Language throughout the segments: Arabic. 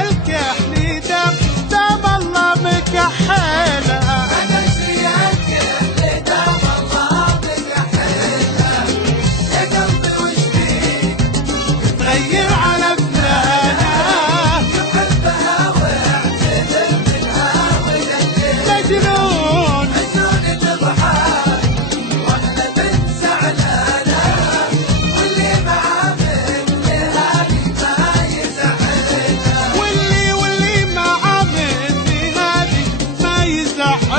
الكحل دام الله مكحلها. أنا شري الكحل دام الله مكحلها. يا قلبي وش فيك تغير على فلانة يحبها واعتذر منها وقلل مجنون مجنون تضحك واحنا بنت زعلانة واللي معاه مثل هذه ما يزعلها. واللي معاه مثل هذه ما يزعلها.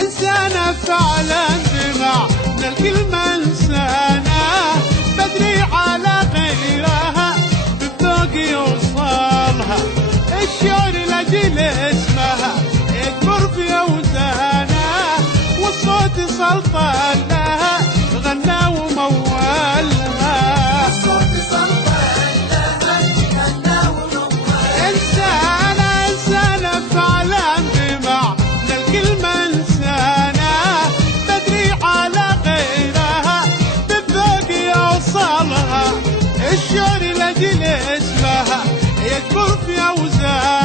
إنسانة فعلا بمعنى الكلمة إنسانة بدري على غيرها بالذوق يوصلها الشعر لأجل اسمها يكبر في أوزانها والصوت سلطان لها غنى ومولها. الصوت سلطان لها غنى ومولها. إنسانة فعلا بمعنى الكلمة إنسانة تدري على غيرها بالذوق يوصلها الشعر لأجل اسمها يكبر في أوزان